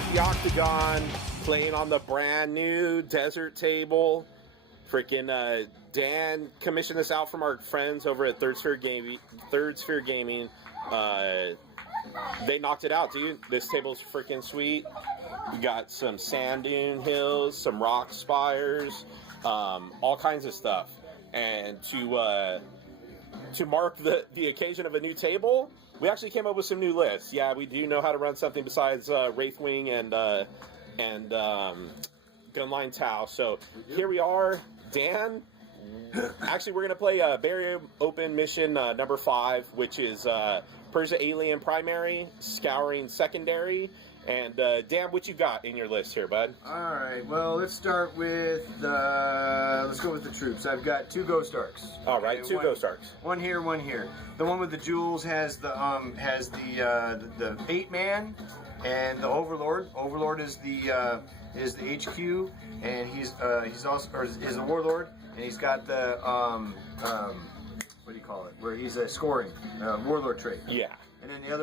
at the Octagon, playing on the brand new desert table. Freaking Dan commissioned this out from our friends over at Third Sphere Gaming. They knocked it out, dude. This table's freaking sweet. You got some sand dune hills, some rock spires, all kinds of stuff. And to mark the occasion of a new table, we actually came up with some new lists. Yeah, we do know how to run something besides Wraithwing and Gunline Tau. So here we are, Dan. Actually, we're going to play BattleDome Open Mission number 5, which is Persia Alien Primary, Scouring Secondary. And Dan, what you got in your list here, bud? All right. Well, let's start with let's go with the troops. I've got 2 Ghost Arcs. All right, 2 Ghost Arcs. One here, one here. The one with the jewels has the 8-man, and the Overlord. Overlord is the HQ, and he's also is the Warlord, and he's got the what do you call it? Where he's a scoring Warlord trait. Yeah. And then the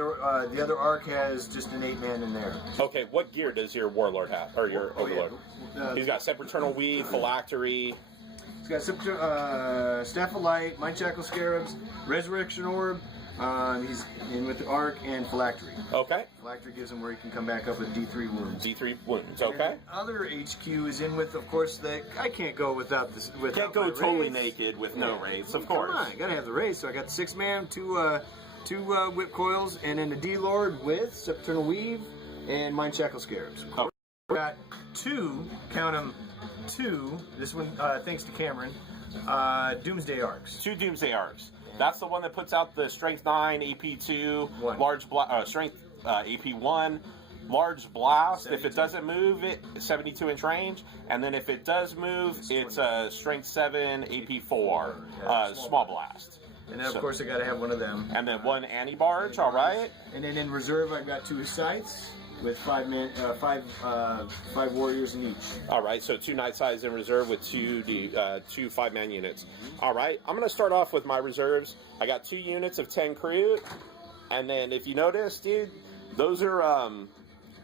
other arc has just an 8-man in there. Okay, what gear does your Warlord have, or your Overlord? Yeah. He's got Sempiternal Weave, Phylactery. He's got Staff of Light, Mind Shackle Scarabs, Resurrection Orb. He's in with the arc and Phylactery. Okay. Phylactery gives him where he can come back up with D3 wounds. D3 wounds. Okay. And other HQ is in with, of course, I can't go without this. Can't go totally naked with no wraiths, of course. Come on, gotta have the wraiths. So I got the 6-man, two whip coils, and then the D-Lord with Sempiternal Weave and Mind Shackle Scarabs. Oh. Got 2, count them, 2, this one thanks to Cameron, Doomsday Arcs. 2 Doomsday Arcs. That's the one that puts out the Strength 9, AP 2, One. large Strength AP 1, large blast. 72. If it doesn't move, it 72 inch range, and then if it does move, it's Strength 7, AP 4, small blast. And then, of course, I got to have one of them. And then 1 anti-barge, all right. And then in reserve, I've got 2 sites with 5 warriors in each. All right, so 2 night sides in reserve with 2 5-man units. All right, I'm going to start off with my reserves. I got 2 units of 10 crew, and then if you notice, dude, those are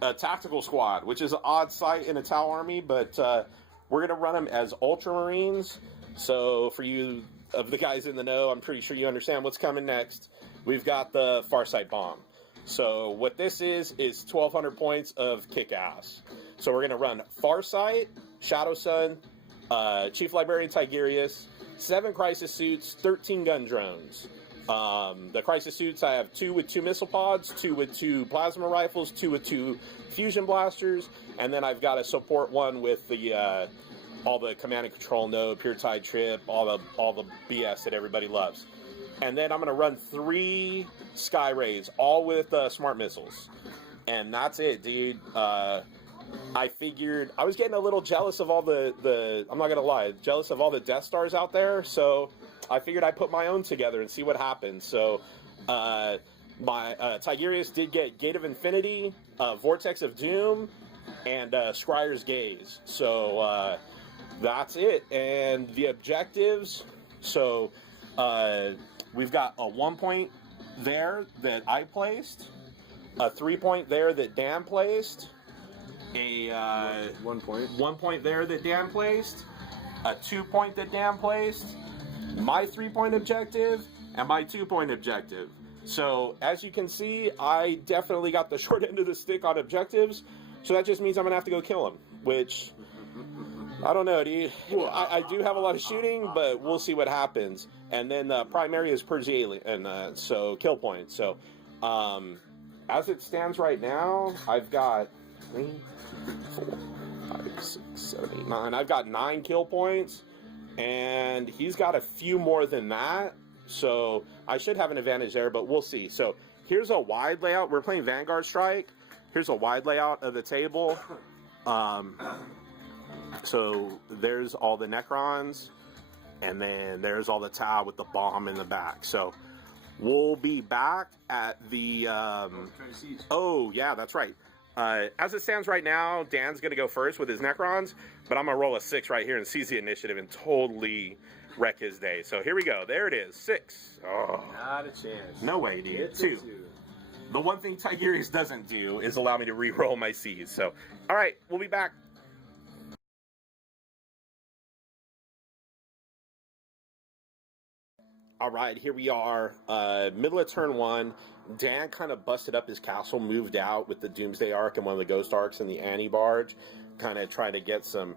a tactical squad, which is an odd sight in a Tau army, but we're going to run them as Ultramarines. So for you of the guys in the know, I'm pretty sure you understand what's coming next. We've got the Farsight Bomb. So what this is 1,200 points of kick-ass. So we're going to run Farsight, Shadow Sun, Chief Librarian Tigerius, 7 Crisis Suits, 13 gun drones. The Crisis Suits, I have 2 with 2 missile pods, 2 with 2 plasma rifles, 2 with 2 fusion blasters, and then I've got a support one with the all the command and control node, pure tide trip, all the BS that everybody loves. And then I'm going to run 3 Sky Rays, all with smart missiles. And that's it, dude. I figured I was getting a little jealous of all the I'm not going to lie, jealous of all the Death Stars out there. So I figured I'd put my own together and see what happens. So my Tigerius did get Gate of Infinity, Vortex of Doom, and Scryer's Gaze. So that's it. And the objectives, so we've got a 1 point there that I placed, a 3 point there that Dan placed, a 1 point. 1 point there that Dan placed, a 2 point that Dan placed, my 3 point objective, and my 2 point objective. So as you can see, I definitely got the short end of the stick on objectives. So that just means I'm gonna have to go kill him, which I don't know, dude. I do have a lot of shooting, but we'll see what happens. And then the primary is Persia Alien, and so kill points. So as it stands right now, I've got 3, 4, 5, 6, 7, 8, 9. I've got 9 kill points, and he's got a few more than that. So I should have an advantage there, but we'll see. So here's a wide layout. We're playing Vanguard Strike. Here's a wide layout of the table. So there's all the Necrons, and then there's all the Tau with the bomb in the back. So we'll be back at the oh yeah, that's right. As it stands right now, Dan's gonna go first with his Necrons, but I'm gonna roll a 6 right here and seize the initiative and totally wreck his day. So here we go. There it is. 6. Oh, not a chance. no way, dude. It's 2. The one thing Tigerius doesn't do is allow me to re-roll my C's. So, all right, we'll be back. All right, here we are, middle of turn 1. Dan kind of busted up his castle, moved out with the Doomsday Arc and one of the Ghost Arcs and the Anti-Barge, kind of trying to get some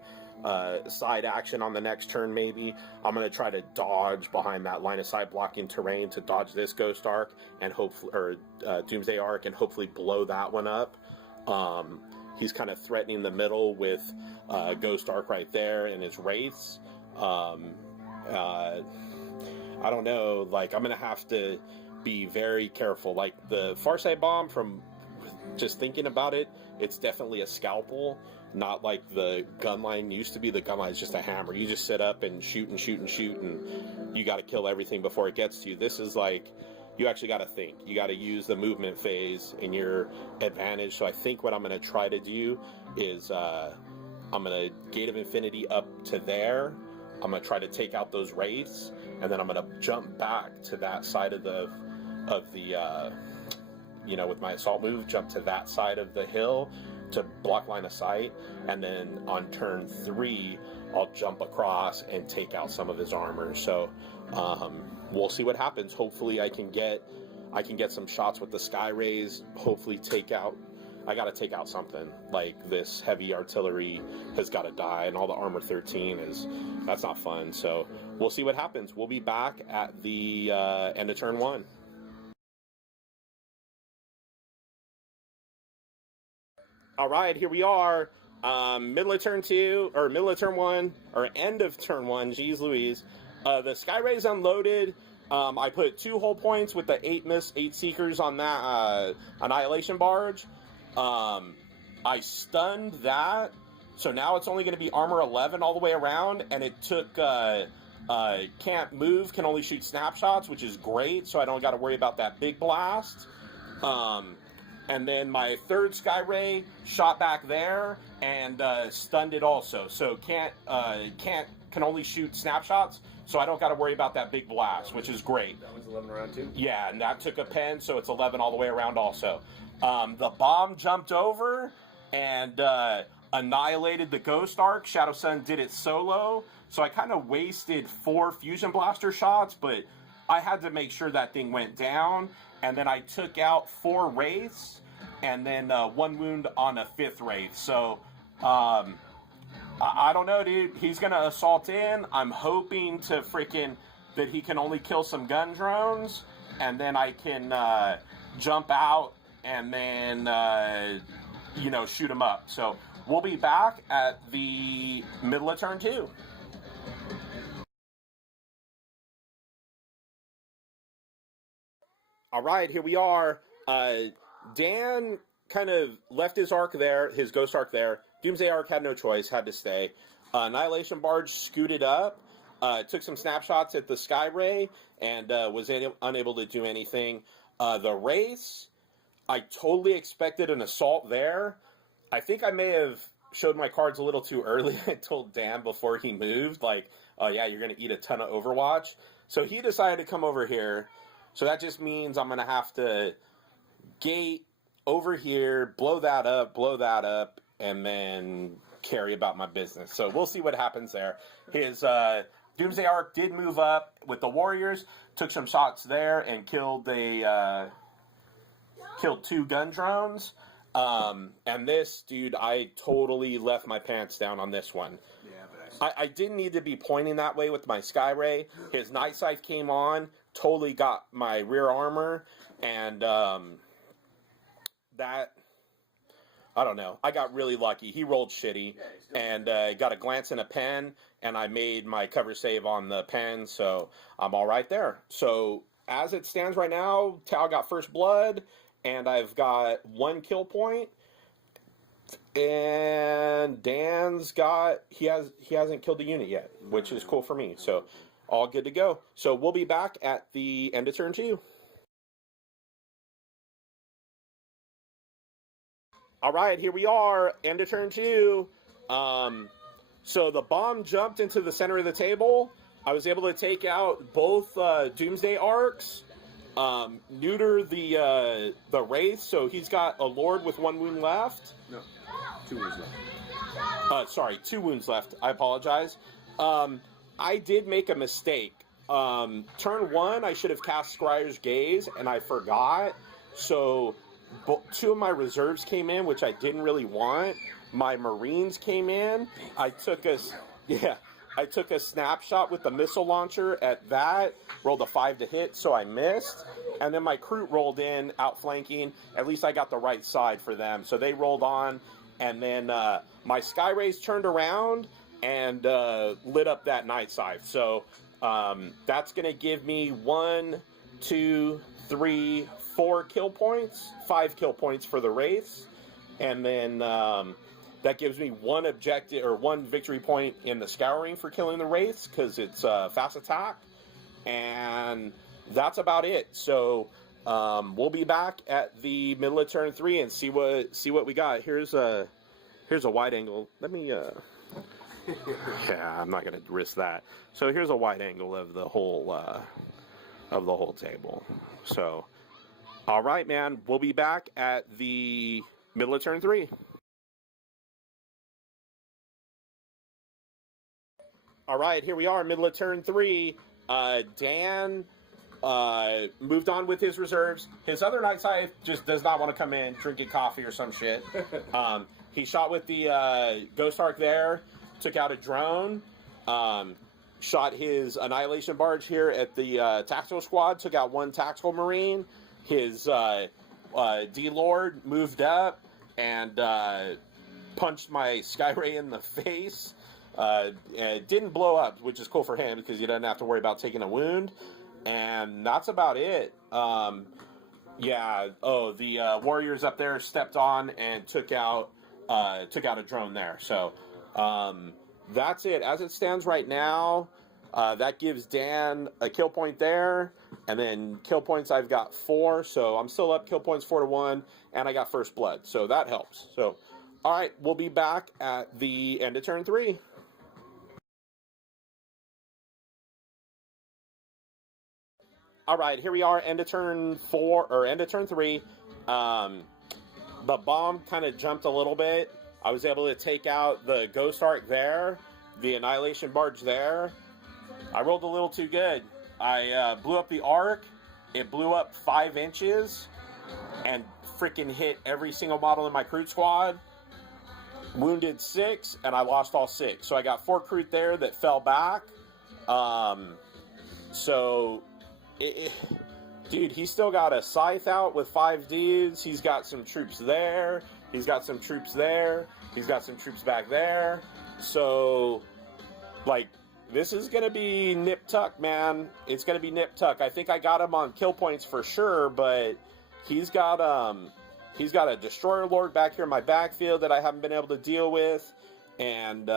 side action on the next turn maybe. I'm going to try to dodge behind that line of sight blocking terrain to dodge this Ghost Arc and hopefully, or Doomsday Arc, and hopefully blow that one up. He's kind of threatening the middle with Ghost Arc right there and his Wraiths. I don't know, like, I'm going to have to be very careful. Like, the Farsight Bomb, from just thinking about it, it's definitely a scalpel, not like the gun line used to be. The gun line is just a hammer. You just sit up and shoot and shoot and shoot, and you got to kill everything before it gets to you. This is like, you actually got to think. You got to use the movement phase in your advantage. So I think what I'm going to try to do is I'm going to Gate of Infinity up to there. I'm going to try to take out those Wraiths, and then I'm going to jump back to that side of the you know, with my assault move, jump to that side of the hill to block line of sight, and then on turn 3, I'll jump across and take out some of his armor. So we'll see what happens. Hopefully I can get some shots with the Sky Rays, hopefully take out, I got to take out something. Like, this heavy artillery has got to die, and all the armor 13 that's not fun. So we'll see what happens. We'll be back at the end of turn 1. All right, here we are, middle of turn 2, or middle of turn 1, or end of turn 1, geez Louise. The Sky Rays unloaded. I put 2 hull points with the 8 Seekers on that Annihilation Barge. I stunned that, so now it's only going to be armor 11 all the way around, and it took, can't move, can only shoot snapshots, which is great, so I don't got to worry about that big blast. And then my 3rd Sky Ray shot back there and stunned it also, so can only shoot snapshots, so I don't got to worry about that big blast, which is great. That one's 11 around too? Yeah, and that took a pen, so it's 11 all the way around also. The bomb jumped over and annihilated the Ghost Arc. Shadow Sun did it solo, so I kind of wasted 4 Fusion Blaster shots, but I had to make sure that thing went down. And then I took out 4 Wraiths, and then 1 wound on a 5th Wraith. So, I don't know, dude. He's going to assault in. I'm hoping to that he can only kill some gun drones, and then I can jump out and then, you know, shoot him up. So, we'll be back at the middle of turn 2. All right, here we are. Dan kind of left his arc there, his Ghost Arc there. Doomsday Arc had no choice, had to stay. Annihilation Barge scooted up, took some snapshots at the Sky Ray, and was unable to do anything. The Wraiths, I totally expected an assault there. I think I may have showed my cards a little too early. I told Dan before he moved, like, oh yeah, you're going to eat a ton of Overwatch. So he decided to come over here. So that just means I'm going to have to gate over here, blow that up, and then carry about my business. So we'll see what happens there. His Doomsday Arc did move up with the Warriors, took some shots there, and killed 2 gun drones. And this, dude, I totally left my pants down on this one. Yeah, I didn't need to be pointing that way with my Sky Ray. His Night Scythe came on, totally got my rear armor, and that, I don't know, I got really lucky. He rolled shitty, and got a glance in a pen, and I made my cover save on the pen, so I'm all right there. So as it stands right now, Tal got first blood, and I've got 1 kill point, and Dan's got, he hasn't killed a unit yet, which is cool for me. So all good to go. So we'll be back at the end of turn 2. All right, here we are, end of turn 2. So the bomb jumped into the center of the table. I was able to take out both Doomsday Arcs, neuter the Wraith, so he's got a Lord with 1 wound left. No, 2 wounds left. Sorry, 2 wounds left. I apologize. I did make a mistake. Turn 1, I should have cast Scryer's Gaze, and I forgot. So 2 of my reserves came in, which I didn't really want. My Marines came in. I took a snapshot with the missile launcher at that, rolled a 5 to hit, so I missed. And then my Kroot rolled in, outflanking. At least I got the right side for them. So they rolled on, and then my Sky Rays turned around and lit up that night side. So that's going to give me 1, 2, 3, 4 kill points, 5 kill points for the Wraiths. And then that gives me 1 objective or 1 victory point in the Scouring for killing the Wraiths because it's fast attack. And that's about it. So we'll be back at the middle of turn 3 and see what we got. Here's a wide angle. Let me yeah, I'm not gonna risk that. So here's a wide angle of the whole table. So all right, man, we'll be back at the middle of turn 3. All right, here we are, middle of turn 3. Dan moved on with his reserves. His other Night Scythe just does not want to come in, drinking coffee or some shit. He shot with the Ghost Arc there, took out a drone, shot his Annihilation Barge here at the Tactical Squad, took out 1 Tactical Marine. His D-Lord moved up and punched my Skyray in the face. It didn't blow up, which is cool for him because he doesn't have to worry about taking a wound. And that's about it. Yeah. Oh, the warriors up there stepped on and took out a drone there. So that's it. As it stands right now, that gives Dan a kill point there, and then kill points I've got 4. So I'm still up kill points 4-1, and I got first blood. So that helps. So all right, we'll be back at the end of turn 3. All right, here we are, end of turn 4, or end of turn 3. The bomb kind of jumped a little bit. I was able to take out the Ghost Arc there, the Annihilation Barge there. I rolled a little too good. I blew up the Arc. It blew up 5 inches and freaking hit every single model in my Kroot squad. Wounded 6, and I lost all 6. So I got 4 Kroot there that fell back. Dude, he's still got a Scythe out with 5 dudes. He's got some troops there. He's got some troops there. He's got some troops back there. So, like, this is going to be nip-tuck, man. It's going to be nip-tuck. I think I got him on kill points for sure, but he's got a Destroyer Lord back here in my backfield that I haven't been able to deal with. And,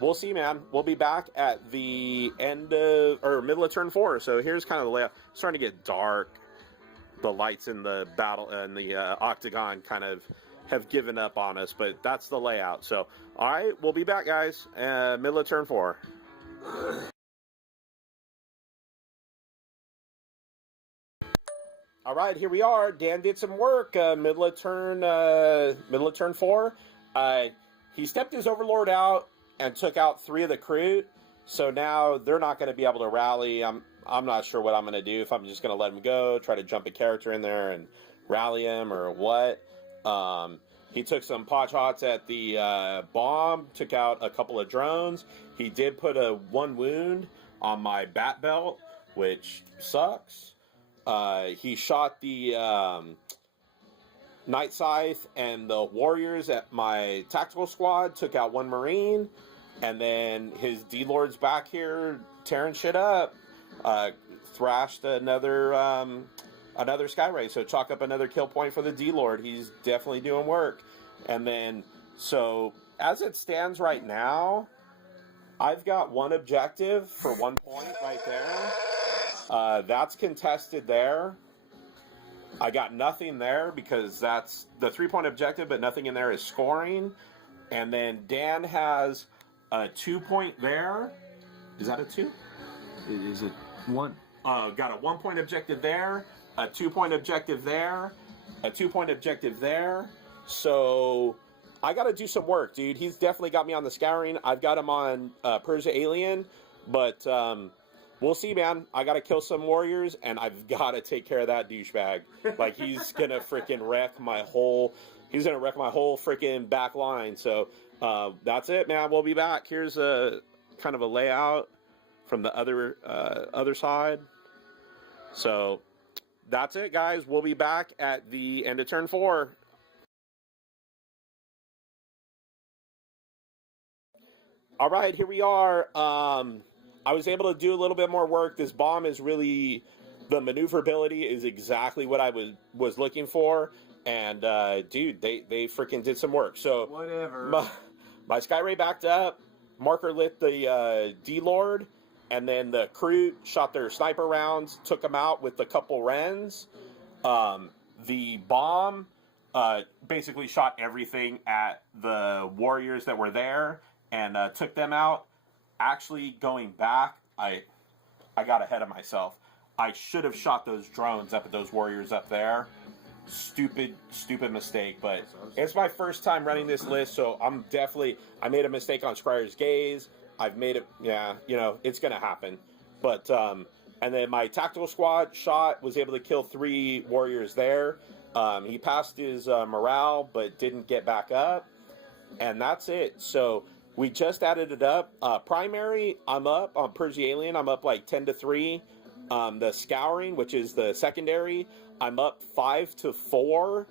we'll see, man. We'll be back at the end of, or middle of turn 4. So here's kind of the layout. It's starting to get dark. The lights in the battle and the octagon kind of have given up on us, but that's the layout. So, all right, we'll be back, guys. Middle of turn 4. All right, here we are. Dan did some work. Middle of turn 4. He stepped his Overlord out and took out 3 of the Kroot. So now they're not going to be able to rally. I'm not sure what I'm going to do, if I'm just going to let him go, try to jump a character in there and rally him or what. He took some pot shots at the bomb, took out a couple of drones. He did put a 1 wound on my bat belt, which sucks. He shot the Night Scythe and the warriors at my tactical squad, took out 1 Marine, and then his D-Lord's back here tearing shit up. Thrashed another Skyray, so chalk up another kill point for the D-Lord. He's definitely doing work. And then, so as it stands right now, I've got 1 objective for 1 point right there. That's contested there. I got nothing there because that's the 3-point objective, but nothing in there is scoring. And then Dan has a 2 point there. Is that a 2? It is a 1. Got a 1 point objective there, a 2 point objective there, a 2 point objective there. So I got to do some work, dude. He's definitely got me on the scouring. I've got him on Persia Alien, but we'll see, man. I got to kill some warriors, and I've got to take care of that douchebag. Like, he's going to freaking wreck my whole... He's going to wreck my whole freaking back line. So that's it, man. We'll be back. Here's a kind of a layout from the other side. So that's it, guys. We'll be back at the end of turn 4. All right, here we are. I was able to do a little bit more work. This bomb is really... The maneuverability is exactly what I was looking for. And, dude, they freaking did some work. So, whatever. My Skyray backed up. Marker lit the D-Lord. And then the crew shot their sniper rounds, took them out with a couple Wrens. The bomb basically shot everything at the warriors that were there and took them out. Actually, going back, I got ahead of myself. I should have shot those drones up at those warriors up there. Stupid mistake, but it's my first time running this list, so I made a mistake on Scryer's Gaze. I've made it, yeah, you know, it's gonna happen. But, and then my tactical squad shot, was able to kill 3 warriors there. He passed his morale, but didn't get back up. And that's it. So, we just added it up. Primary, I'm up on Persia Alien, I'm up like 10-3. The Scouring, which is the secondary, I'm up 5-4,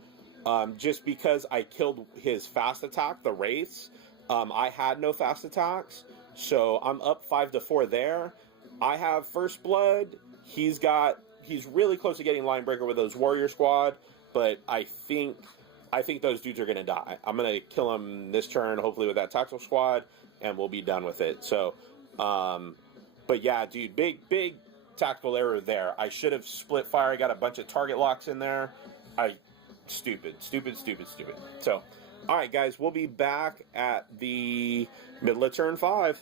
just because I killed his fast attack, the Wraiths. I had no fast attacks, so I'm up 5-4 there. I have First Blood. He's really close to getting line breaker with those warrior squad, but I think those dudes are gonna die. I'm gonna kill them this turn, hopefully with that tactical squad, and we'll be done with it. So, but yeah, dude, big tactical error there. I should have split fire. I got a bunch of target locks in there. Stupid. So, all right, guys, we'll be back at the middle of turn 5.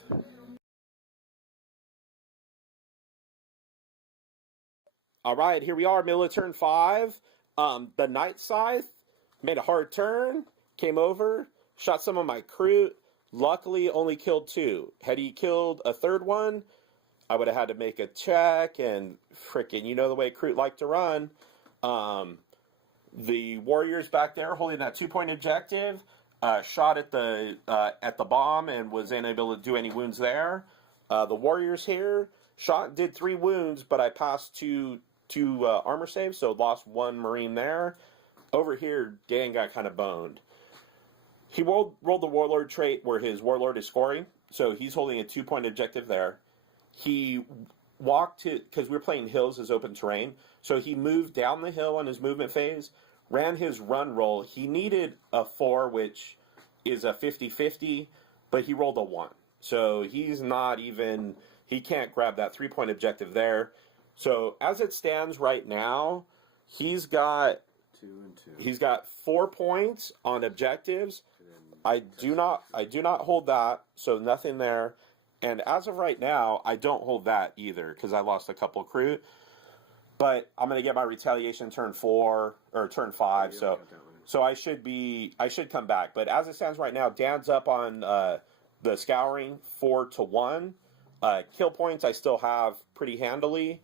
All right, here we are, middle of turn 5. The Night Scythe made a hard turn, came over, shot some of my crew. Luckily, only killed 2. Had he killed a third one, I would have had to make a check, and frickin', you know the way Kroot like to run. The warriors back there holding that 2-point objective, shot at the bomb and was unable to do any wounds there. The warriors here did 3 wounds, but I passed two armor saves, so lost 1 Marine there. Over here, Dan got kind of boned. He rolled the Warlord trait where his Warlord is scoring, so he's holding a 2-point objective there. He walked because we're playing hills as open terrain, so he moved down the hill on his movement phase, ran his run roll. He needed a 4, which is a 50-50, but he rolled a 1. So he can't grab that 3-point objective there. So as it stands right now, he's got 2 and 2. He's got 4 points on objectives. I do not hold that, so nothing there. And as of right now, I don't hold that either because I lost a couple of crew. But I'm going to get my retaliation turn 4 or turn 5, so I should come back. But as it stands right now, Dan's up on the Scouring 4-1. Kill points I still have pretty handily,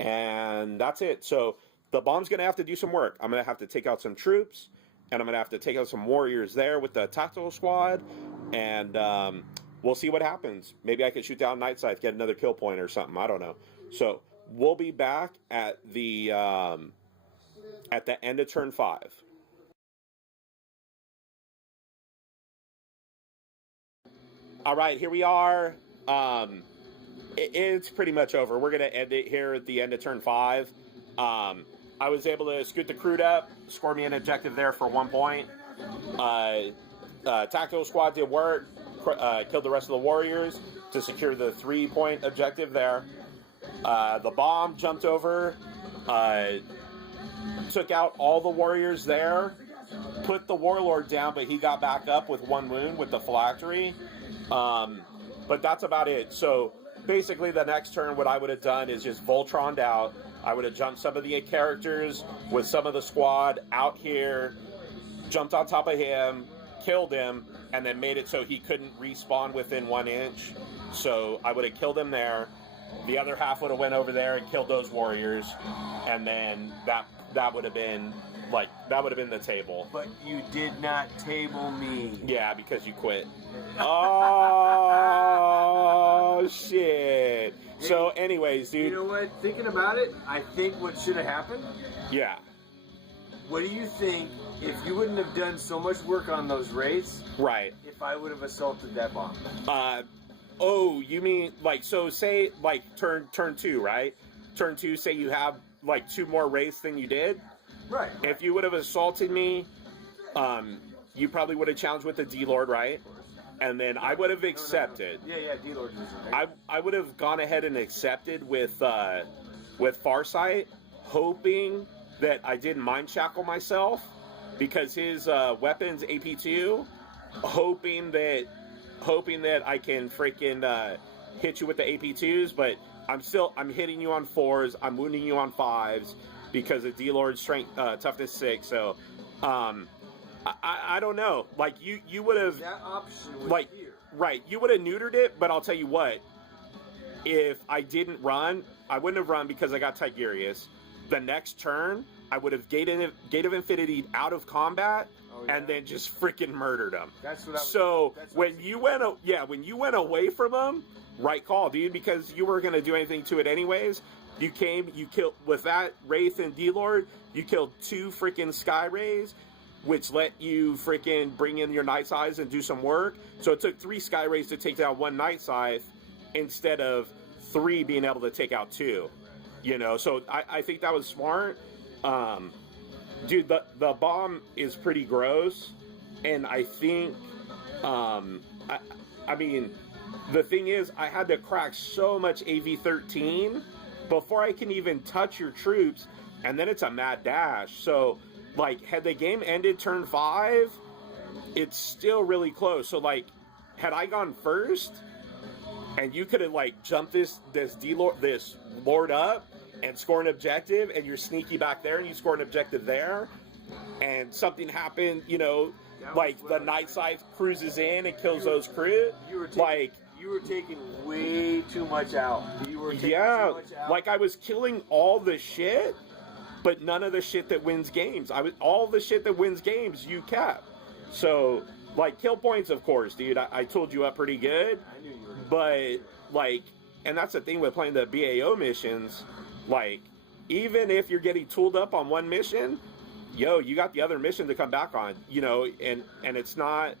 and that's it. So the bomb's going to have to do some work. I'm going to have to take out some troops, and I'm going to have to take out some warriors there with the tactical squad, and we'll see what happens. Maybe I could shoot down Night Scythe, get another kill point or something. I don't know. So we'll be back at the end of turn 5. All right, here we are. It's pretty much over. We're going to end it here at the end of turn 5. I was able to scoot the Kroot up, score me an objective there for 1 point. Tactical squad did work, killed the rest of the warriors to secure the 3-point objective there. The bomb jumped over, took out all the warriors there, put the warlord down, but he got back up with 1 wound with the phylactery. But that's about it. So basically the next turn, what I would have done is just Voltroned out. I would have jumped some of the characters with some of the squad out here, jumped on top of him, killed him, and then made it so he couldn't respawn within 1 inch. So I would have killed him there. The other half would have went over there and killed those warriors, and then that would have been the table. But you did not table me. Yeah, because you quit. Oh shit. So, anyways, dude. You know what? Thinking about it, I think what should have happened. Yeah. What do you think if you wouldn't have done so much work on those raids? Right. If I would have assaulted that bomb. Oh, you mean so say turn 2, right? Turn 2, say you have 2 more wraiths than you did. Right. If you would have assaulted me, you probably would have challenged with the D-Lord, right? And then I would have accepted. No. Yeah, D-Lord. I would have gone ahead and accepted with Farsight, hoping that I didn't mind shackle myself because his weapons AP2, hoping that I can freaking hit you with the AP2s, but I'm hitting you on 4s, I'm wounding you on 5s because of D-Lord's strength toughness 6. So I don't know. You would have that option was here. Right, you would have neutered it, but I'll tell you what, if I didn't run, I wouldn't have run because I got Tigurius. The next turn, I would have Gate of Infinity out of combat, and then just freaking murdered him. That's what I was, so that's what when you went away from him, right call, dude, because you weren't gonna do anything to it anyways. You killed with that Wraith and D-Lord. You killed 2 freaking Sky Rays, which let you freaking bring in your Night Scythes and do some work. So it took 3 Sky Rays to take down 1 Night Scythe instead of 3 being able to take out 2. So I think that was smart. Dude, the bomb is pretty gross, and I think, I mean, the thing is, I had to crack so much AV-13 before I can even touch your troops, and then it's a mad dash. So, had the game ended turn 5, it's still really close. So, had I gone first, and you could have, jumped this Lord up, and score an objective, and you're sneaky back there, and you score an objective there, and something happened, the Night Scythe cruises in and kills those crit. You were taking way too much out. You were taking too much out. I was killing all the shit, but none of the shit that wins games. All the shit that wins games, you kept. So, kill points, of course, dude. I told you up pretty good. I knew you were. But, and that's the thing with playing the BAO missions. Even if you're getting tooled up on one mission, you got the other mission to come back on, and it's not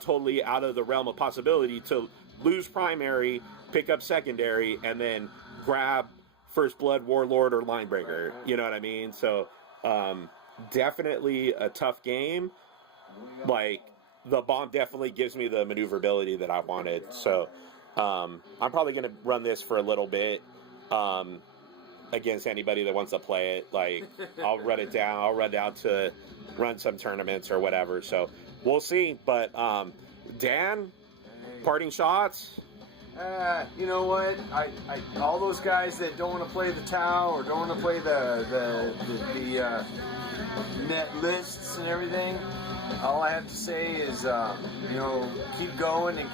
totally out of the realm of possibility to lose primary, pick up secondary, and then grab First Blood, Warlord, or Linebreaker. You know what I mean? So, definitely a tough game. The bomb definitely gives me the maneuverability that I wanted. So, I'm probably going to run this for a little bit. Against anybody that wants to play it. I'll run it down. I'll run down to run some tournaments or whatever. So we'll see. But Dan, parting shots? You know what? I all those guys that don't want to play the Tau or don't want to play the net lists and everything, all I have to say is, keep going and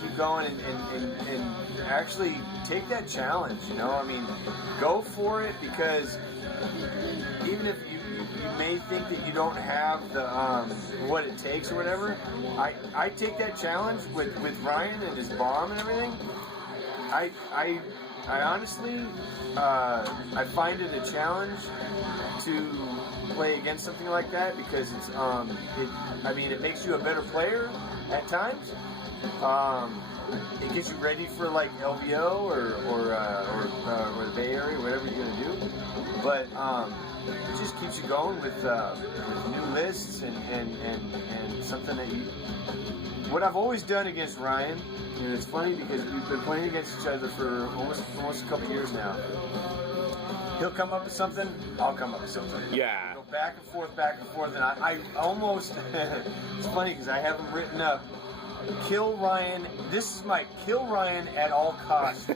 actually take that challenge, go for it, because even if you may think that you don't have the what it takes or whatever, I take that challenge with Ryan and his bomb and everything. I honestly, I find it a challenge to play against something like that because it's it makes you a better player at times. It gets you ready for LVO or the Bay Area, whatever you're gonna do. But it just keeps you going with new lists and something that you. What I've always done against Ryan, and it's funny because we've been playing against each other for almost a couple years now. He'll come up with something, I'll come up with something. Yeah. Go back and forth, and I almost. It's funny because I have them written up, kill Ryan. This is my kill Ryan at all costs.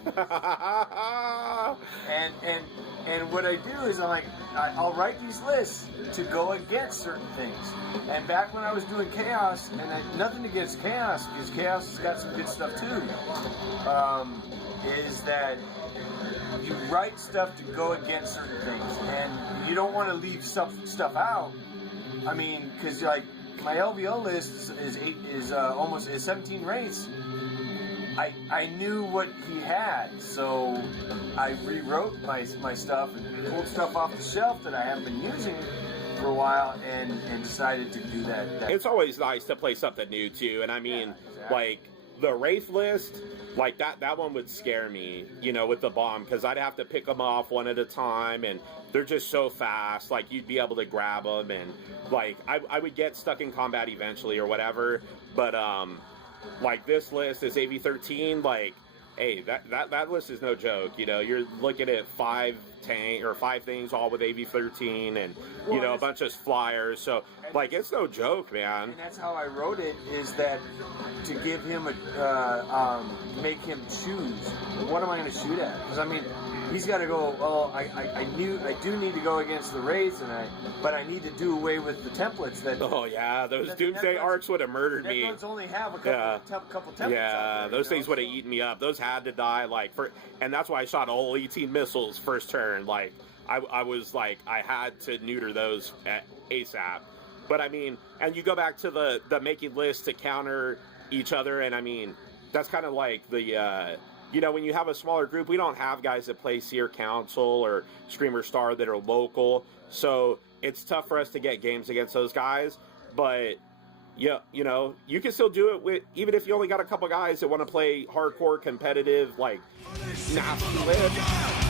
and what I do is I'll write these lists to go against certain things. And back when I was doing Chaos, and nothing against Chaos, because Chaos has got some good stuff too, is that you write stuff to go against certain things, and you don't want to leave stuff out. I mean, because like my LVO list is almost 17 rates. I knew what he had, so I rewrote my stuff and pulled stuff off the shelf that I haven't been using for a while, and decided to do that. It's always nice to play something new too, and I mean, like the Wraith list, like that one would scare me, you know, with the bomb, because I'd have to pick them off one at a time, and they're just so fast. Like you'd be able to grab them, and like I would get stuck in combat eventually or whatever. But like this list is AV13. Like, hey, that list is no joke. You know, you're looking at 5 things all with AV13, and you know, a bunch of flyers. So like it's no joke, man. And that's how I wrote it, is that to give him make him choose what am I going to shoot at, because I mean he's got to go, well, I do need to go against the Wraiths, but I need to do away with the templates that. Oh yeah, those Doomsday Arcs would have murdered me. Necrons only have a couple templates. Yeah, there, those things would have eaten me up. Those had to die, and that's why I shot all 18 missiles first turn. Like I was like, I had to neuter those at ASAP. But I mean, and you go back to the making lists to counter each other, and I mean, that's kind of like the. You know, when you have a smaller group, we don't have guys that play Seer Council or Screamer Star that are local, so it's tough for us to get games against those guys. But yeah, you know, you can still do it with, even if you only got a couple guys that want to play hardcore competitive, like nasty lists.